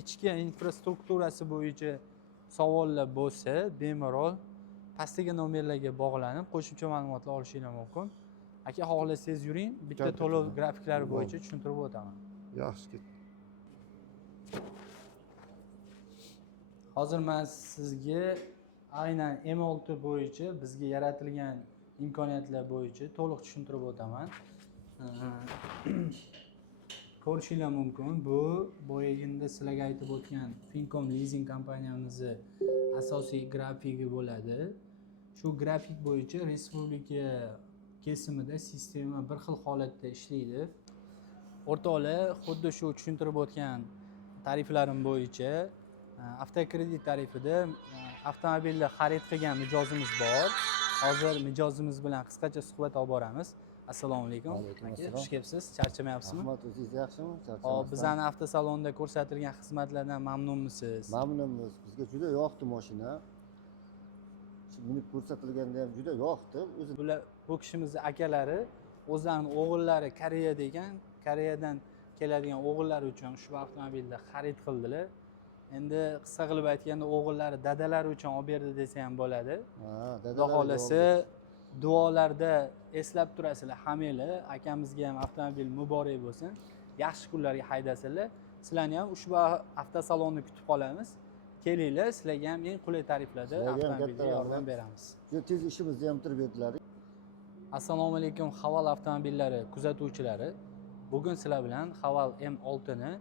ichki infrastrukturasi bo'yicha savollar bo'lsa, bemalol pastdagi nomerlarga bog'lanib qo'shimcha ma'lumotlar olishingiz mumkin. Aka, xohlasangiz yuring, bitta to'lov grafiklari bo'yicha tushuntirib o'taman. Yaxshi. Hozir men sizga aynan M6 bo'yicha bizga yaratilgan imkoniyatlar bo'yicha to'liq tushuntirib o'taman. Ko'rishingiz mumkin, bu boyagida sizlarga aytib o'tgan Fincom leasing kompaniyamizni asosiy grafiki bo'ladi. Shu grafik bo'yicha respublika kesimida sistema bir xil holatda ishlaydi. O'rtoqlar, xuddi shu tushuntirib o'tgan tariflarim bo'yicha avtokredit tarifida avtomobilni xarid qilgan mijozimiz bor. Hozir mijozimiz bilan qisqacha suhbat olib boramiz. Assalomu alaykum. Xush kelibsiz. Charchamayapsizmi? Rahmat, o'zingiz yaxshimi? Hop, bizning avtosalonda ko'rsatilgan xizmatlardan mamnunmisiz? Mamnunmiz. Bizga juda yoqdi mashina. Minib ko'rsatilganda ham juda yoqdi. O'zi Bular bu kishimizning akalari, o'zlarining o'g'illari Koreyada ekan, Koreyadan keladigan o'g'illar uchun ushbu avtomobilni xarid qildilar. Endi qisqa qilib aytganda o'g'illari dadalari uchun olib berdi desa ham bo'ladi. Xudo xolasa duolarda eslab turasizlar hammanglar. Akamizga ham avtomobil muborak bo'lsin. Yaxshi kunlarga haydasinlar. Sizlarni ham ushbu avtosalonni kutib qolamiz. Kelinglar, sizlarga ham eng qulay tariflarda avtomobilga yordam beramiz. juda tez ishimizni ham bitirib berdilar. Assalomu alaykum Haval avtomobillari kuzatuvchilari. Bugun sizlar bilan Haval M6 ni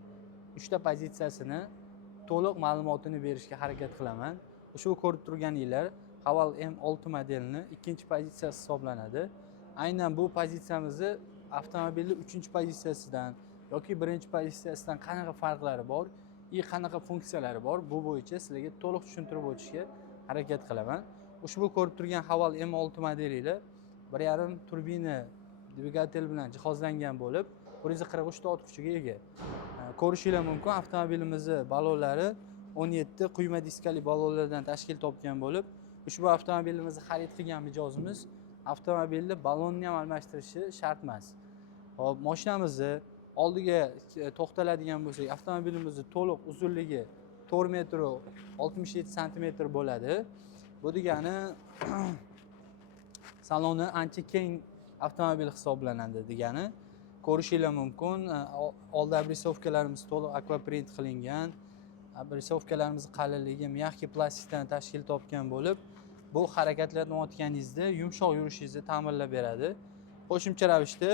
3 ta pozitsiyasini to'liq ma'lumotini berishga harakat qilaman. Shu ko'rib turganinglar Haval M6 modelini 2-pozitsiyasi hisoblanadi. Aynan bu pozitsiyamizni avtomobilning 3-pozitsiyasidan yoki 1-pozitsiyasidan qanaqa farqlari bor, qanaqa funksiyalari bor, bu bo'yicha sizlarga to'liq tushuntirib o'tishga harakat qilaman. Ushbu ko'rib turgan Haval M6 modelilar 1.5 turbina dvigatel bilan jihozlangan bo'lib, 143 ta ot kuchiga ega. Ko'rishingiz mumkin, avtomobilimizning ballonlari 17 quyma diskali ballonlardan tashkil topgan bo'lib, ushbu avtomobilimizni xarid qilgan mijozimiz avtomobilni ballonni ham almashtirishi shart emas. Hop, mashinamizni oldiga to'xtaladigan bo'lsak, avtomobilimizning to'liq uzunligi 4 metr 67 sm bo'ladi. Bu degani saloni ancha keng avtomobil hisoblanadi degani. Ko'rishingiz mumkin, oldi abrisovkalarimiz to'liq akvaprint qilingan. Abrisovkalarimiz qalinligi mягкий plastikdan tashkil topgan bo'lib, bu harakatlanayotganingizda yumshoq yurishingizni ta'minlab beradi. Qo'shimcha ravishda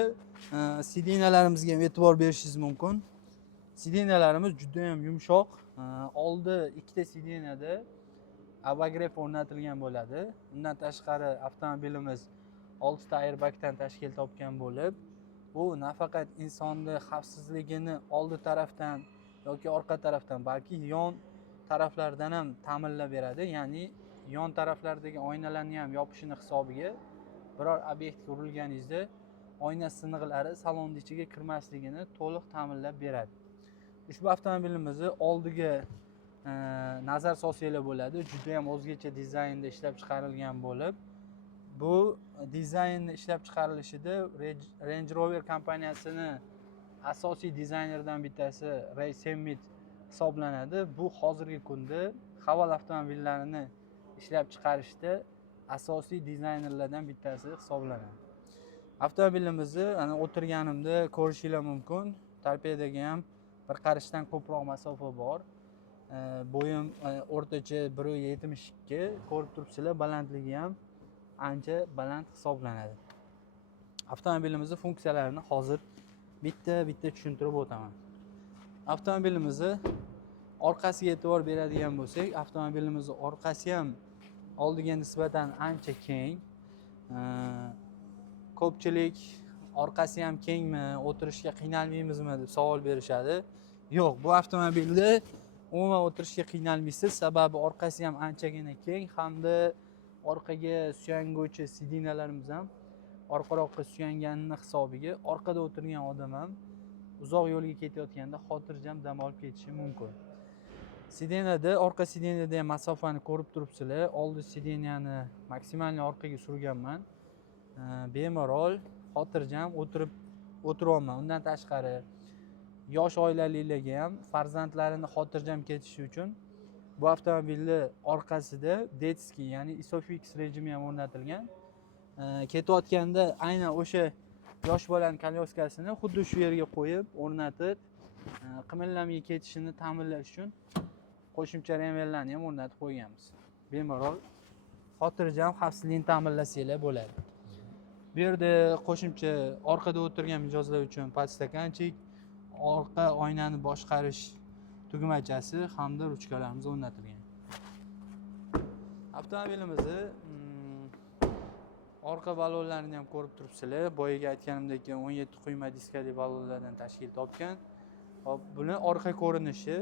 sidinalarimizga ham e'tibor berishingiz mumkin. Sidinalarimiz juda ham yumshoq. Oldi 2 ta sidinada abagrev o'rnatilgan bo'ladi. Undan tashqari avtomobilimiz 6 ta airbagdan tashkil topgan bo'lib, bu nafaqat insonni xavfsizligini oldi tarafdan yoki orqa tarafdan, balki yon taraflardan ham ta'minlab beradi. Ya'ni yon taraflardagi oynalarni ham yopishini hisobiga biror obyektga urilganingizda oyna siniqlari salon ichiga kirmasligini to'liq ta'minlab beradi. Ushbu avtomobilimizni oldiga nazar solsanglar bo'ladi. Juda ham o'zgacha dizaynda ishlab chiqarilgan bo'lib, bu dizayn ishlab chiqarilishida Range Rover kompaniyasini asosiy dizaynerdan bittasi Ray Semmit hisoblanadi. Bu hozirgi kunda Haval avtomobillarini ishlab chiqarishda asosiy dizaynerlardan bittasi hisoblanadi. Avtomobilimizni ana o'tirganimda ko'rishingiz mumkin. Torpedaga ham bir qarishdan ko'proq masofa bor. Bo'yim o'rtacha 1.72, ko'rib turibsizlar, balandligi ham ancha baland hisoblanadi. Avtomobilimizning funksiyalarini hozir bitta tushuntirib o'taman. Avtomobilimizni orqasiga e'tibor beradigan bo'lsak, avtomobilimizning orqasi ham oldiga nisbatan ancha keng. Ko'pchilik orqasi ham kengmi, o'tirishga qiynalmaymizmi deb savol berishadi. Yo'q, bu avtomobilda umuman o'tirishga qiynalmaysiz, sababi orqasi ham anchagina keng hamda orqaga suyangovchi sidinalarimiz ham orqaroqqa suyanganini hisobiga orqada o'tirgan odam ham uzoq yo'lga ketayotganda xotirjam dam olib ketishi mumkin. Sidinada, orqa sidinada ham masofani ko'rib turibsizlar. Oldi sidinani maksimalni orqaga surganman. Bemalol xotirjam o'tiryapman. Undan tashqari yosh oilalarga ham farzandlarini xotirjam ketishi uchun bu avtomobilni orqasida detskiy, ya'ni isofix rejimi ham o'rnatilgan. Ketayotganda aynan o'sha yosh bolani kolyoskasini xuddi shu yerga qo'yib, o'rnatib, qimirlamay ketishini ta'minlash uchun qo'shimcha remellarni ham o'rnatib qo'yganmiz. Bemalol xotirjam xavfsizlikni ta'minlasanglar bo'ladi. Bu yerda qo'shimcha orqada o'tirgan mijozlar uchun podstakanchik, orqa oynani boshqarish tugmachasi hamda ruchkalarimiz o'rnatilgan. Avtomobilimizni orqa balonlarini ham ko'rib turibsizlar. Boyaga aytganimdek 17 quyma diskali balonlardan tashkil topgan. Hop, buni orqa ko'rinishi,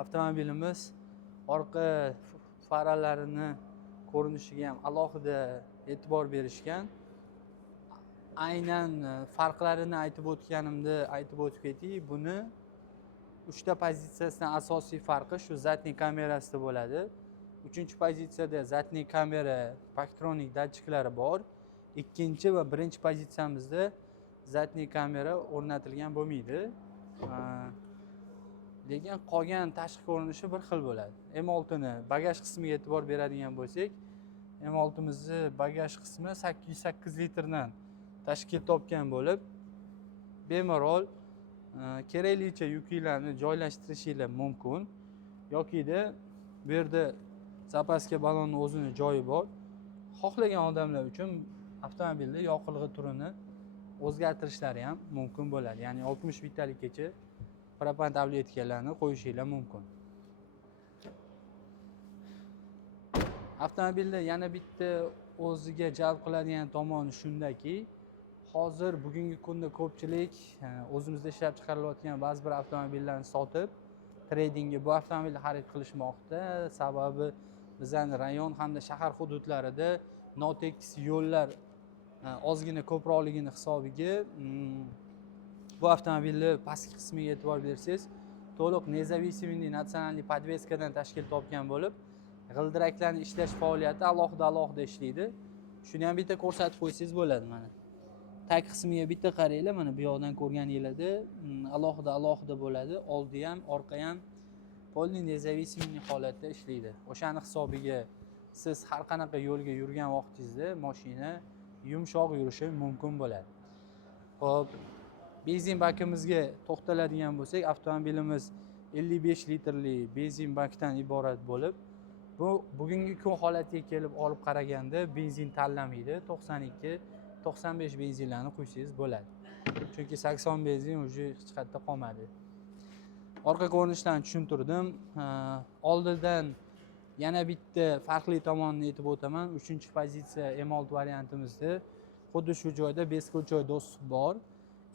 avtomobilimiz orqa faralarini ko'rinishiga ham alohida e'tibor berishgan. Aynan farqlarini aytib o'tib ketay. Buni 3 ta pozitsiyasidan asosiy farqi shu zadniy kamerasida bo'ladi. 3-chi pozitsiyada zadniy kamera paktronik datchiklari bor. 2-chi va 1-chi pozitsiyamizda zadniy kamera o'rnatilgan bo'lmaydi. Lekin qolgan tashqi ko'rinishi bir xil bo'ladi. M6 ni bagaj qismiga e'tibor beradigan bo'lsak, M6mizni bagaj qismi 808 litrdan tashkil topgan bo'lib, bemalol keraklicha yuklarni joylashtirishingiz mumkin. Yokida bu yerda zapaska balonning o'zini joyi bor. Xohlagan odamlar uchun avtomobilda yoqilg'i turini o'zgartirishlari ham mumkin bo'ladi. Ya'ni 60 litrgacha propan tabletkalarni qo'yishingiz mumkin. Avtomobilda yana bitta o'ziga jalb qiladigan tomoni shundaki, hozir bugungi kunda ko'pchilik o'zimizda ishlab chiqarilayotgan ba'zi bir avtomobillarni sotib, tradingga bu avtomobilni xarid qilishmoqda. Sababi bizning rayon hamda shahar hududlarida notekis yo'llar ozgina ko'proqligini hisobiga bu avtomobilni pastki qismiga e'tibor bersangiz, to'liq nezavisiminniy natsionalniy podveskadan tashkil topgan bo'lib, g'ildiraklarni ishlash faoliyati alohida ishlaydi. Shuni ham bitta ko'rsatib qo'ysangiz bo'ladi mana. Tag qismiga bitta qaranglar, mana bu yoqdan ko'rganingizda alohida bo'ladi. Oldi ham, orqa ham polniy nezavisiminniy holatda ishlaydi. O'shani hisobiga siz har qanaqa yo'lga yurgan vaqtingizda mashina yumshoq yurishi mumkin bo'ladi. Xo'p, benzin bakimizga to'xtaladigan bo'lsak, avtomobilimiz 55 litrli benzin bakdan iborat bo'lib, bu bugungi kun holatiga kelib olib qaraganda benzin tanlamaydi. 92-95 benzinlarni quysangiz bo'ladi. Chunki 80 benzin уже hech qayerda qolmadi. Orqa ko'rinishlarni tushuntirdim. Oldidan yana bitta farqli tomonini aytib o'taman. 3-pozitsiya M6 variantimizda xuddi shu joyda besko'choy dostуп bor.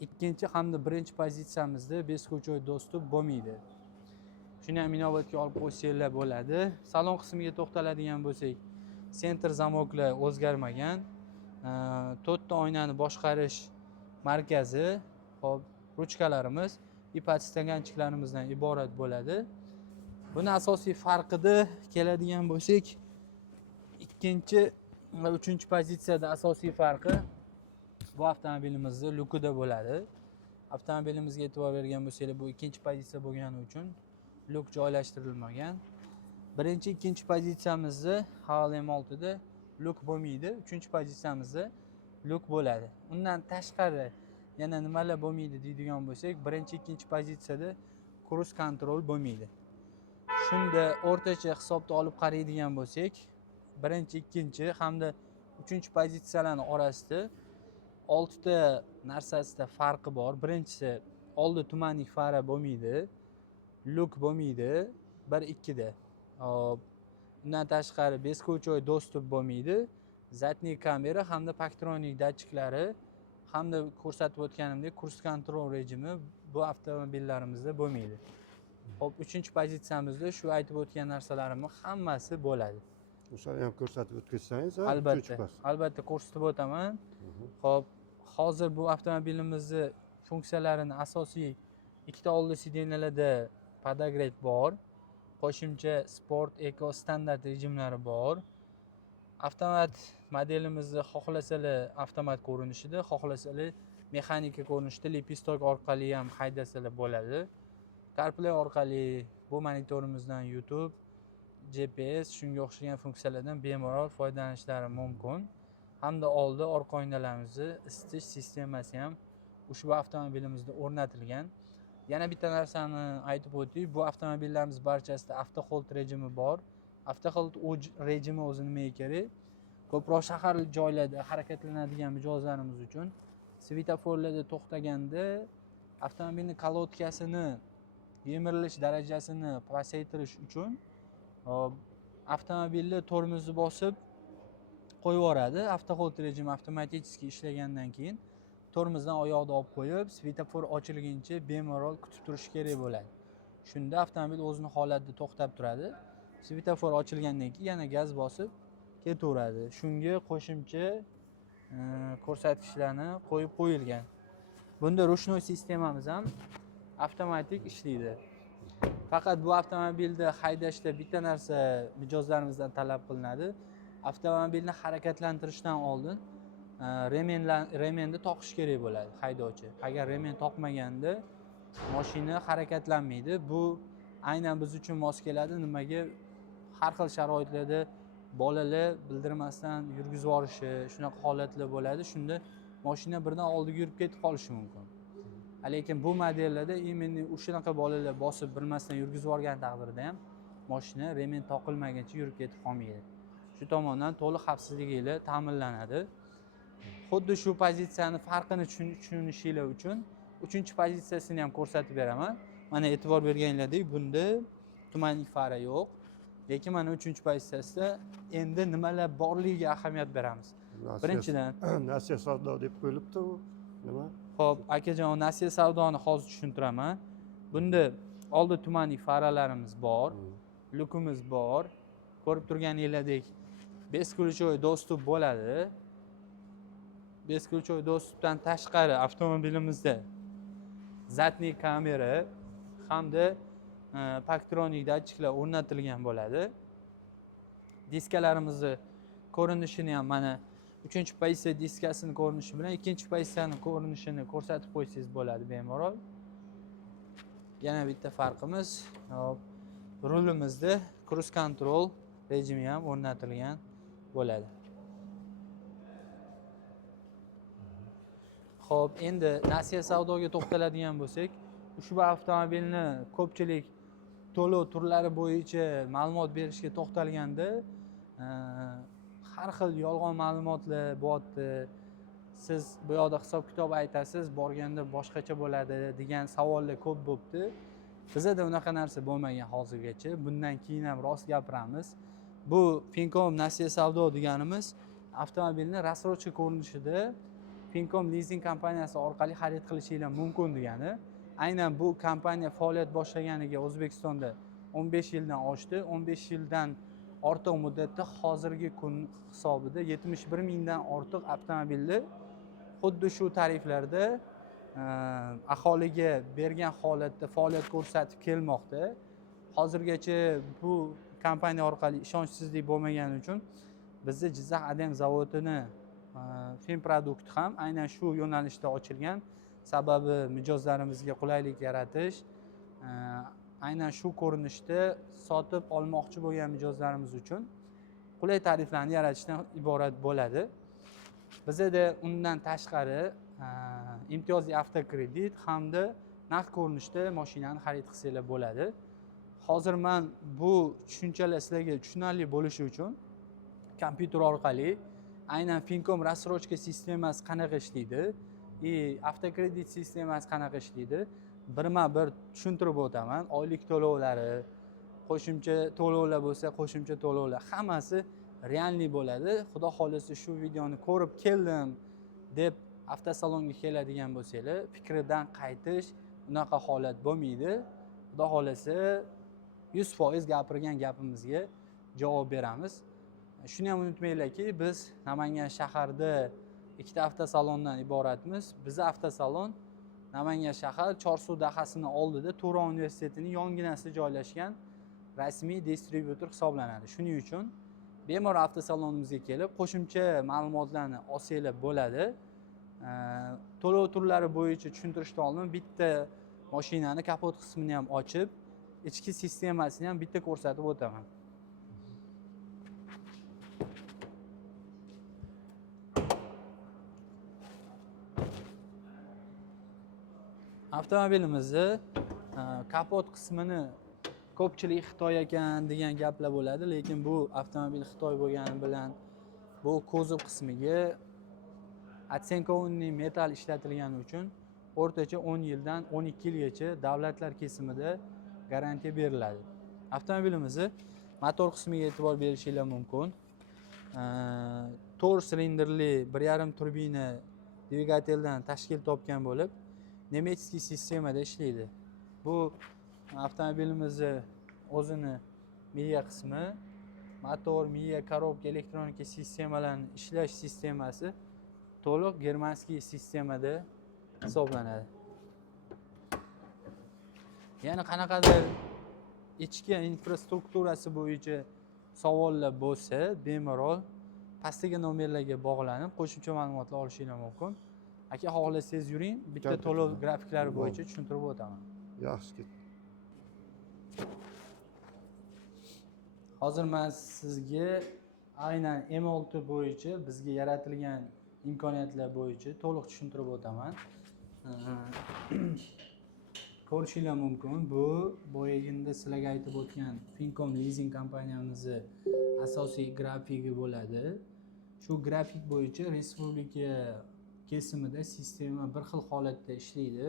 2 hamda 1-pozitsiyamizda besko'choy dostуп bo'lmaydi. Shuni ham inobatga olib qo'ysanglar bo'ladi. Salon qismiga to'xtaladigan bo'lsak, sentr zamoklar o'zgarmagan. 4 ta oynani boshqarish markazi, hop, ruchkalarimiz podstakanchiklarimizdan iborat bo'ladi. Buni asosiy farqida keladigan bo'lsak, 2 va 3-pozitsiyada asosiy farqi bu avtomobilimizning lukida bo'ladi. Avtomobilimizga e'tibor bergan bo'lsanglar, bu 2-pozitsiya bo'lgani uchun luk joylashtirilmagan. 1-2-pozitsiyamizda Hal M6da luk bo'lmaydi, 3-pozitsiyamizda luk bo'ladi. Undan tashqari yana nimalar bo'lmaydi deydigan bo'lsak, 1-2-pozitsiyada cruise control bo'lmaydi. Shunda o'rtacha hisobda olib qaraydigan bo'lsak, 1-2 hamda 3-pozitsiyalarning orasida 6 ta narsasida farqi bor. Birinchisi, oldi tumanlik fara bo'lmaydi, luk bo'lmaydi 1-2da. Bundan tashqari besko'choy dostуп bo'lmaydi, zadniy kamera hamda paktronik datchiklari hamda ko'rsatib o'tganimdek cruise control rejimi bu avtomobillarimizda bo'lmaydi. Hop, 3-pozitsiyamizda shu aytib o'tgan narsalarimiz hammasi bo'ladi. O'shani ham ko'rsatib o'tsangiz, albatta ko'rsatib o'taman. Hop, hozir bu avtomobilimizni funksiyalarini asosiy 2 ta oldi sideniyalarda podogret bor. Qo'shimcha sport, eko, standart rejimlari bor. Avtomat modelimizni xohlasalar avtomat ko'rinishida, xohlasalar mexanika ko'rinishda lepistok orqali ham haydasalar bo'ladi. CarPlay orqali bu monitorimizdan YouTube, GPS shunga o'xshagan funksiyalardan bemalol foydalanishlari mumkin. Hamda oldi orqa oynalarimizni isitish sistemasi ham ushbu avtomobilimizda o'rnatilgan. Yana bitta narsani aytib o'tdik, bu avtomobillarimiz barchasida avtohold rejimi bor. Avtohold rejimi o'zi nimaga kerak? Ko'proq shahar joylarda harakatlanadigan mijozlarimiz uchun svetoforlarda to'xtaganda avtomobilning kalotkasini yemirilish darajasini pasaytirish uchun avtomobilni tormozni bosib qo'yib yuboradi. Avtohold rejimi avtomatik ishlagandan keyin tormozdan oyoqni olib qo'yib, svetofor ochilguncha bemalol kutib turish kerak bo'ladi. Shunda avtomobil o'zini holatida to'xtab turadi. Svetofor ochilgandan keyin yana gaz bosib ketaveradi. Shunga qo'shimcha ko'rsatkichlarni qo'yib qo'yilgan. Bunda rushnoy sistemamiz ham avtomatik ishlaydi. Faqat bu avtomobilni haydashda bitta narsa mijozlarimizdan talab qilinadi. Avtomobilni harakatlantirishdan oldin remenni toqish kerak bo'ladi haydovchi. Agar remen toqmaganda mashina harakatlanmaydi. Bu aynan biz uchun mos keladi. Nimaga? Har xil sharoitlarda bolalar bildirmasdan yurgizib yuborishi, shunaqa holatlar bo'ladi. Shunda mashina birdan oldiga yurib ketib qolishi mumkin. Lekin bu modellarda именно o'shanaqa bolalar bosib bilmasdan yurgizib yuborgan taqdirda ham mashina remen toqilmaguncha yurib ketib qolmaydi. Shu tomondan to'liq xavfsizligiga ta'minlanadi. Xuddi shu pozitsiyani farqini tushunishinglar uchun 3-pozitsiyasini ham ko'rsatib beraman. Mana e'tibor berganinglardek, bunda tumanlik fara yo'q. Lekin mana 3-pozitsiyasida endi nimalar borligiga ahamiyat beramiz. Birinchidan Nasiya savdo deb qo'yilibdi u. Nima? Xo'p, akajon, nasiya savdoni hozir tushuntiraman. Bunda oldi tumanlik faralarimiz bor, lukimiz bor. Ko'rib turganinglardek, beskulchoy dostуп bo'ladi. Beskulchoy dostупdan tashqari avtomobilimizda zatniy kamera hamda paktronik datchiklar o'rnatilgan bo'ladi. Diskalarimizni ko'rinishini ham mana 3-pozitsiya diskasini ko'rinishi bilan 2-pozitsiyani ko'rinishini ko'rsatib qo'ysangiz bo'ladi bemalol. Yana bitta farqimiz, rulimizda cruise control rejimi ham o'rnatilgan bo'ladi. Xo'p, endi nasiya savdoga to'xtaladigan bo'lsak, ushbu avtomobilni ko'pchilik to'lov turlari bo'yicha ma'lumot berishga to'xtalganda har xil yolg'on ma'lumotlar bo'lyapti. Siz bu yoqda hisob-kitob aytasiz, borganda boshqacha bo'ladi degan savollar ko'p bo'pti. Bizda unaqa narsa bo'lmagan hozirgacha. Bundan keyin ham rost gapiramiz. Bu Fincom nasiya savdo deganimiz avtomobilni rassrochka ko'rinishida Fincom leasing kompaniyasi orqali xarid qilishingiz mumkin degani. Aynan bu kompaniya faoliyat boshlaganiga O'zbekistonda 15 yildan oshdi. 15 yildan ortiq muddatda hozirgi kun hisobida 71 mingdan ortiq avtomobilni xuddi shu tariflarda aholiga bergan holatda faoliyat ko'rsatib kelmoqda. Hozirgacha bu kompaniya orqali ishonchsizlik bo'lmagani uchun bizning Jizzax Adem zavodini Finprodukt ham aynan shu yo'nalishda ochilgan. Sababi mijozlarimizga qulaylik yaratish, aynan shu ko'rinishda sotib olmoqchi bo'lgan mijozlarimiz uchun qulay tariflarni yaratishdan iborat bo'ladi. Bizda undan tashqari imtiyozli avtokredit hamda naqd ko'rinishda mashinani xarid qilsanglar bo'ladi. Hozir men bu tushunchalar sizlarga tushunarli bo'lishi uchun kompyuter orqali aynan Fincom rassrochka sistemasi qanaqa ishlaydi, avtokredit sistemasi qanaqa ishlaydi, birma-bir tushuntirib o'taman. Oylik to'lovlari, qo'shimcha to'lovlar bo'lsa, qo'shimcha to'lovlar hammasi realniy bo'ladi. Xudo xolisa shu videoni ko'rib keldim deb avtosalonga keladigan bo'lsanglar, fikridan qaytish unaqa holat bo'lmaydi. Xudo xolasa 100% gapirgan gapimizga javob beramiz. Shuni ham unutmanglarki, biz Namangan shaharda ikkita avtosalondan iboratmiz. Bizning avtosalon Namangan shahar Chorsuv dahasining oldida Turon universitetining yonginasida joylashgan rasmiy distribyutor hisoblanadi. Shuning uchun bemalol avtosalonimizga kelib qo'shimcha ma'lumotlarni olsanglar bo'ladi. to'lov turlari bo'yicha tushuntirishni oldin bitta mashinani kapot qismini ham ochib, ichki sistemasini ham bitta ko'rsatib o'taman. Avtomobilimizni kapot qismini ko'pchilik Xitoy ekan degan gaplar bo'ladi, lekin bu avtomobil Xitoy bo'lgani bilan bu kuzov qismiga otsenkovniy metal ishlatilgani uchun o'rtacha 10 yildan 12 yilgacha davlatlar kesimida garantiya beriladi. Avtomobilimizni motor qismiga e'tibor berishingiz mumkin. 4 silindrli 1.5 turbina dvigateldan tashkil topgan bo'lib, nemetskiy sistemada ishlaydi. Bu avtomobilimizni o'zini miya qismi, motor, miya, korobka, elektronika sistemalarning ishlash sistemasi to'liq germanskiy sistemada hisoblanadi. Yana qanaqadir ichki infrastrukturasi bo'yicha savollar bo'lsa, bemalol pastdagi nomerlarga bog'lanib qo'shimcha ma'lumotlar olishingiz mumkin. Aka, xohlasangiz yuring, bitta to'lov grafiklari bo'yicha tushuntirib o'taman. Yaxshi ketdi. Hozir men sizga aynan M6 bo'yicha bizga yaratilgan imkoniyatlar bo'yicha to'liq tushuntirib o'taman. Ko'rishingiz mumkin, bu boyaginda sizlarga aytib o'tgan Fincom leasing kompaniyamizning asosiy grafiki bo'ladi. Shu grafik bo'yicha respublika kesimida sistema bir xil holatda ishlaydi.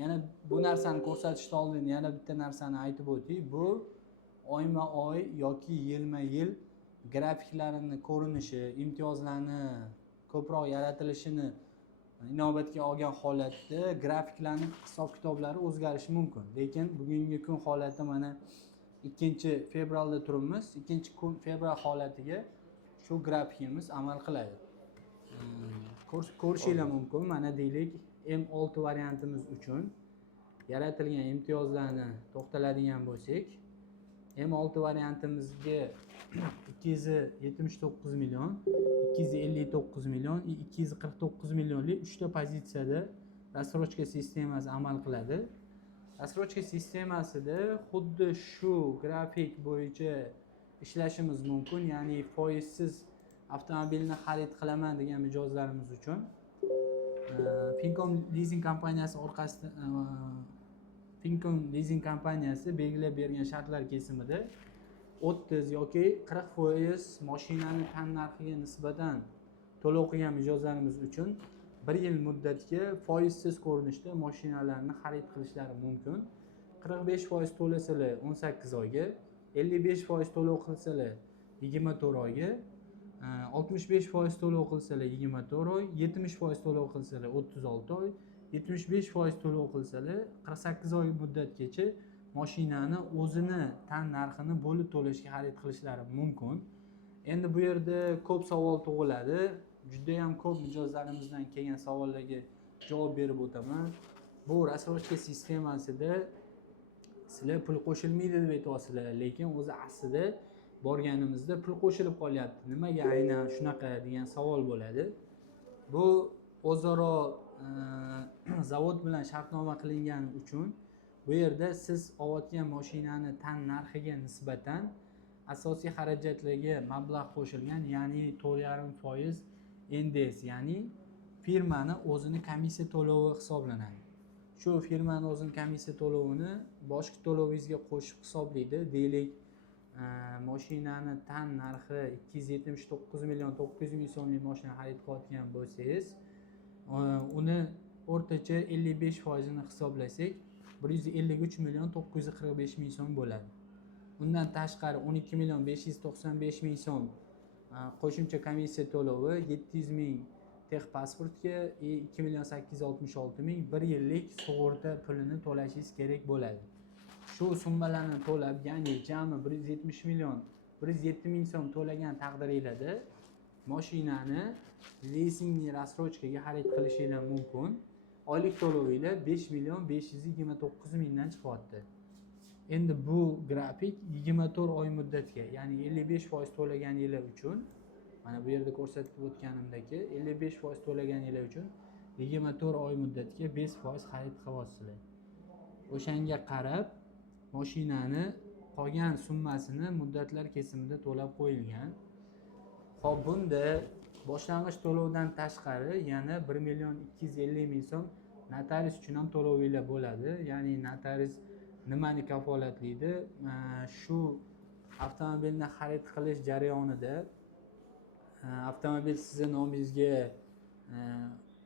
Yana bu narsani ko'rsatishdan oldin yana bitta narsani aytib o'tay. Bu oyma-oy yoki yilma-yil grafiklarini ko'rinishi, imtiyozlarni ko'proq yaratilishini inobatga olgan holatda grafiklarning hisob-kitoblari o'zgarishi mumkin. Lekin bugungi kun holati mana 2-fevralda turibmiz. 2-fevral holatiga shu grafikimiz amal qiladi. Ko'rishingiz mumkin, mana deylik M6 variantimiz uchun yaratilgan imtiyozlarni to'xtaladigan bo'lsak, M6 variantimizga 279 million, 259 million, 249 millionlik 3 ta pozitsiyada rassrochka sistemasi amal qiladi. Rassrochka sistemasida xuddi shu grafik bo'yicha ishlashimiz mumkin, ya'ni foizsiz avtomobilni xarid qilaman degan mijozlarimiz uchun Fincom leasing kompaniyasi orqasida Fincom leasing kompaniyasi belgilab bergan shartlar kesimida 30 yoki 40% mashinani tan narxiga nisbatan to'lov qilgan mijozlarimiz uchun 1 yil muddatga foizsiz ko'rinishda mashinalarni xarid qilishlari mumkin. 45% to'lasalar 18 oyga, 55% to'lov qilsalar 24 oyga, 65% to'lov qilsalar 24 oy, 70% to'lov qilsalar 36 oy, 75% to'lov qilsalar 48 oy muddatgacha mashinani o'zini tan narxini bo'lib to'lashga xarid qilishlari mumkin. Endi bu yerda ko'p savol tug'iladi. Juda ham ko'p mijozlarimizdan kelgan savollarga javob berib o'taman. Bu rassrochka sistemasida sizlar pul qo'shilmaydi deb aytyapsizlar, lekin o'zi aslida borganimizda pul qo'shilib qolyapti. Nimaga aynan shunaqa degan savol bo'ladi. Bu o'zaro zavod bilan shartnoma qilingani uchun bu yerda siz olayotgan mashinani tan narxiga nisbatan asosiy xarajatlarga mablag' qo'shilgan, ya'ni 4,5% NDS, ya'ni firmani o'zini komissiya to'lovi hisoblanadi. Shu firmani o'zini komissiya to'lovini boshqa to'lovingizga qo'shib hisoblaydi. Deylik, mashinani tan narxi 279 million 900 ming so'mlik mashina xarid qilayotgan bo'lsangiz, uni o'rtacha 55% ni hisoblasak 153 million 945 ming so'm bo'ladi. Undan tashqari 12 million 595 ming so'm qo'shimcha komissiya to'lovi, 700 ming texpasportga, 2 million 866 ming 1 yillik sug'urta pulini to'lashingiz kerak bo'ladi. Shu summalarni to'lab, ya'ni jami 170 million 107 ming so'm to'lagan taqdiringizda mashinani leasingli rassrochkaga xarid qilishingiz mumkin. Oylik to'lovingiz 5 million 529 mingdan chiqyapti. Endi bu grafik 24 oy muddatga, ya'ni 55% to'laganingiz uchun mana bu yerda ko'rsatib o'tganimdek 55% to'laganinglar uchun 24 oy muddatga 5% xarid qilyapsizlar. O'shanga qarab mashinani qolgan summasini muddatlar kesimida to'lab qo'yilgan. Xo'p, bunda boshlang'ich to'lovdan tashqari yana 1.250.000 so'm notarius uchun ham to'lovinglar bo'ladi. Ya'ni notarius nimani kafolatlaydi? Shu avtomobilni xarid qilish jarayonida avtomobil sizni nomingizga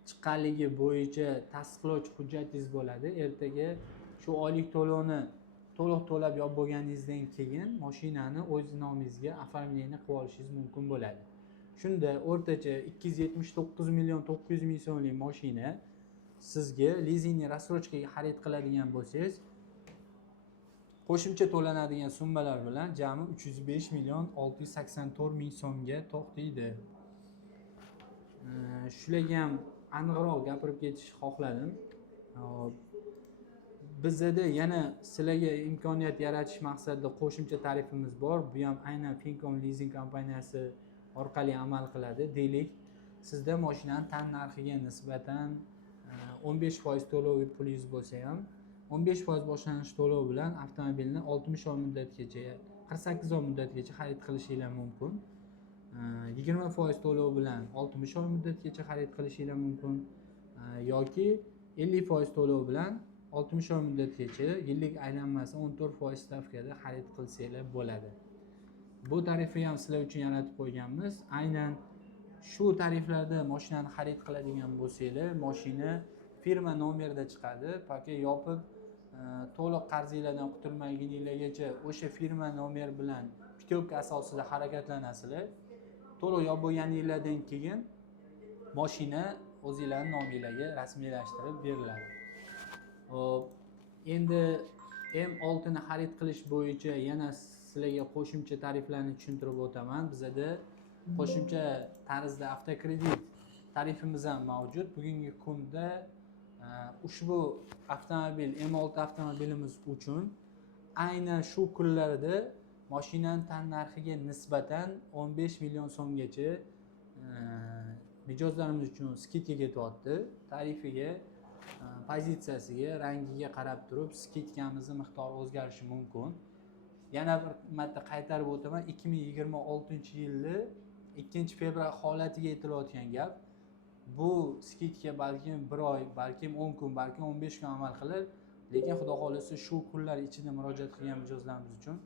chiqqanligi bo'yicha tasdiqlovchi hujjatingiz bo'ladi. Ertaga shu oylik to'lovni to'liq to'lab yopib bo'lganingizdan keyin mashinani o'z nomingizga оформление qilib olishingiz mumkin bo'ladi. Shunda o'rtacha 279.900.000 so'mlik mashina sizga lizing рассрочкаga xarid qiladigan bo'lsangiz, qo'shimcha to'lanadigan summalar bilan jami 305.684.000 so'mga to'xtaydi. Shularga ham aniqroq gapirib ketishni xohladim. Bizda yana sizlarga imkoniyat yaratish maqsadida qo'shimcha tarifimiz bor. Bu ham aynan Fincom Leasing kompaniyasi orqali amal qiladi. Deylik, sizda mashinani tan narxiga nisbatan 15% to'lov pulingiz bo'lsa ham 15% boshlang'ich to'lov bilan avtomobilni 60 oy muddatgacha, 48 oy muddatgacha xarid qilishingiz mumkin. 20% to'lov bilan 60 oy muddatgacha xarid qilishingiz mumkin yoki 50% to'lov bilan 60 oy muddatgacha yillik aylanmasi 14% stavkada xarid qilsanglar bo'ladi. Bu tarifni ham sizlar uchun yaratib qo'yganmiz. Aynan shu tariflarda mashinani xarid qiladigan bo'lsanglar, mashina firma nomerida chiqadi. Paka yopib to'liq qarzinglardan qutulmaguninglargacha o'sha firma nomer bilan putyovka asosida harakatlanasizlar. To'liq yopib bo'lganinglardan keyin mashina o'zingizlarning nomingizga rasmiylashtirib beriladi. Hop, endi M6 ni xarid qilish bo'yicha yana sizlarga qo'shimcha tariflarni tushuntirib o'taman. Bizda qo'shimcha tarzda avtokredit tarifimiz ham mavjud. Bugungi kunda ushbu avtomobil M6 avtomobilimiz uchun aynan shu kunlarda mashinaning tan narxiga nisbatan 15 million so'mgacha mijozlarimiz uchun skidka ketyapti. Tarifiga, pozitsiyasiga, rangiga qarab turib skidkamizni miqdori o'zgarishi mumkin. Yana bir marta qaytarib o'taman, 2026-yilni 2-fevral holatiga aytilayotgan gap. Bu skidka balkim 1 oy, balkim 10 kun, balkim 15 kun amal qilar, lekin xudo xolisa shu kunlar ichida murojaat qilgan mijozlarimiz uchun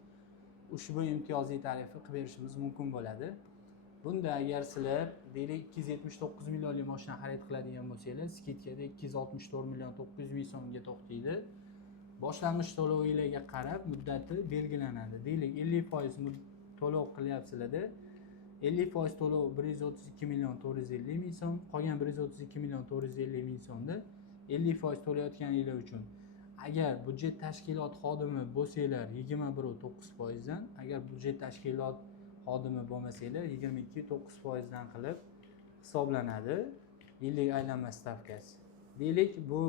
ushbu imtiyozli tarifni qilib berishimiz mumkin bo'ladi. Bunda agar sizlar deylik 279 millionlik mashina xarid qiladigan bo'lsangiz, skidkada 264.900.000 so'mga to'xtaydi. Boshlang'ich to'lovingizga qarab muddati belgilanadi. Deylik 50% to'lov qilyapsizlarda, 50% to'lov 132.450.000 so'm, qolgan 132.450.000 so'mda 50% to'layotganinglar uchun agar budjet tashkilot xodimi bo'lsanglar 21.9% dan, agar budjet tashkilot xodimi bo'lmasanglar 22.9% dan qilib hisoblanadi yillik aylanma stavkasi. Deylik, bu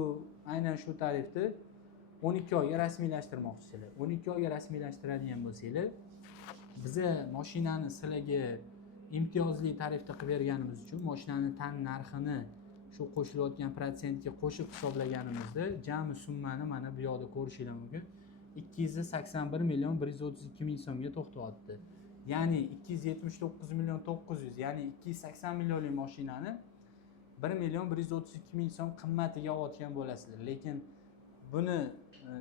aynan shu tarifni 12 oyga rasmiylashtirmoqchisizlar. 12 oyga rasmiylashtiradigan bo'lsanglar, biza mashinani sizlarga imtiyozli tarifda qilib berganimiz uchun mashinani tan narxini shu qo'shilayotgan protsentga qo'shib hisoblaganimizda jami summani mana bu yoqda ko'rishingiz mumkin. 281.132.000 so'mga to'xtayapti. Ya'ni 279.900.000, ya'ni 280 millionlik mashinani 1.132.000 so'm qimmatiga olgan bo'lasizlar. Lekin buni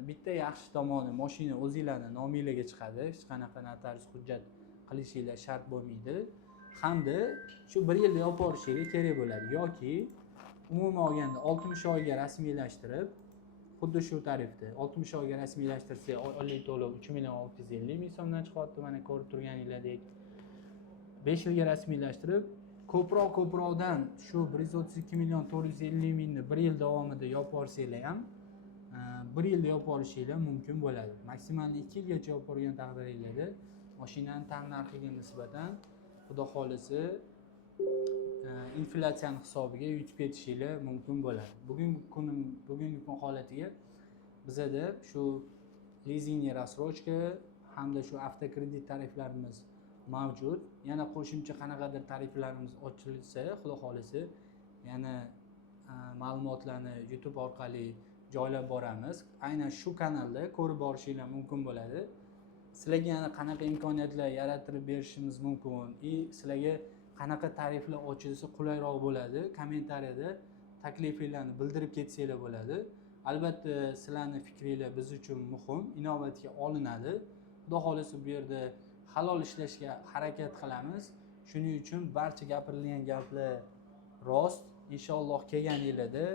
bitta yaxshi tomoni, mashina o'zingizlarning nomingizga chiqadi, hech qanaqa notarius hujjat qilishinglar shart bo'lmaydi. Hamda shu 1 yilda yopib olishinglar kerak bo'ladi yoki umuman olganda 60 oyga rasmiylashtirib, xuddi shu tarifda 60 oyga rasmiylashtirsa oylik to'lov 3.650.000 so'mdan chiqyapti. Mana ko'rib turganinglardek 5 yilga rasmiylashtirib, ko'proqdan shu 132.450.000 ni 1 yil davomida yopib olsanglar ham 1 yilda yopib olishinglar mumkin bo'ladi. Maksimal 2 yilgacha yopib olgan taqdiringizda mashinaning tan narxiga nisbatan xudo xolisa inflyatsiyani hisobiga yutib ketishinglar mumkin bo'ladi. Bugungi kun holatiga bizada shu lizing rassrochka hamda shu avtokredit tariflarimiz mavjud. Yana qo'shimcha qanaqadir tariflarimiz ochilsa, xudo xohlasa, yana ma'lumotlarni YouTube orqali joylab boramiz. Aynan shu kanalda ko'rib borishinglar mumkin bo'ladi. Sizlarga yana qanaqa imkoniyatlar yaratib berishimiz mumkin, sizlarga qanaqa tariflar ochilsa qulayroq bo'ladi, kommentariyada taklifinglarni bildirib ketsanglar bo'ladi. Albatta, sizlarning fikringlar biz uchun muhim, inobatga olinadi. Xudo xohlasa bu yerda halol ishlashga harakat qilamiz. Shuning uchun barcha gapirilgan gaplar rost. Inshaalloh kelgan yillarda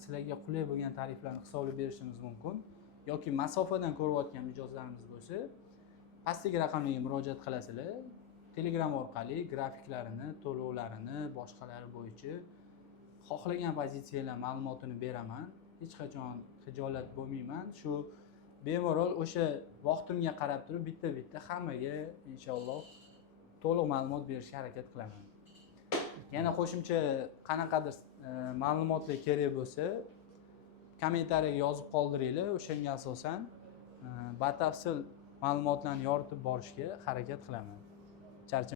sizlarga qulay bo'lgan tariflarni hisoblab berishimiz mumkin. Yoki masofadan ko'rayotgan mijozlarimiz bo'lsa, pastdagi raqamlarga murojaat qilasizlar. Telegram orqali grafiklarini, to'lovlarini, boshqalari bo'yicha xohlagan pozitsiyalar ma'lumotini beraman. Hech qachon xijolat bo'lmayman. Shu bemalol o'sha vaqtimga qarab turib bitta hammaga inshaalloh to'liq ma'lumot berishga harakat qilaman. Yana qo'shimcha qanaqadir ma'lumotlar kerak bo'lsa, kommentariyaga yozib qoldiringlar. O'shanga asosan batafsil ma'lumotlarni yoritib borishga harakat qilaman.